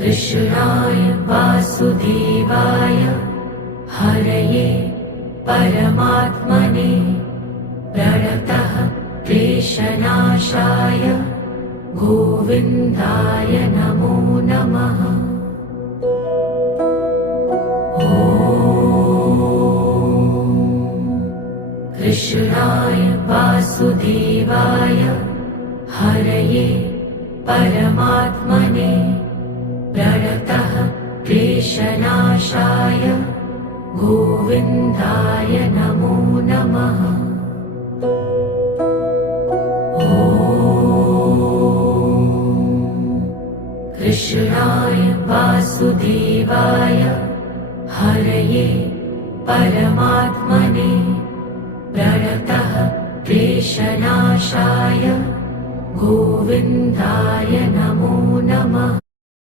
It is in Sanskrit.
कृष्णाय वासुदेवाय हरये परमात्मने प्रणतः क्लेशनाशाय गोविन्दाय नमो नमः। कृष्णाय वासुदेवाय हरये परमात्मने प्रणतः क्लेशनाशाय गोविन्दाय नमो नमः। कृष्णाय वासुदेवाय हरये परमात्मने प्रणतः क्लेशनाशाय गोविन्दाय नमो नमः।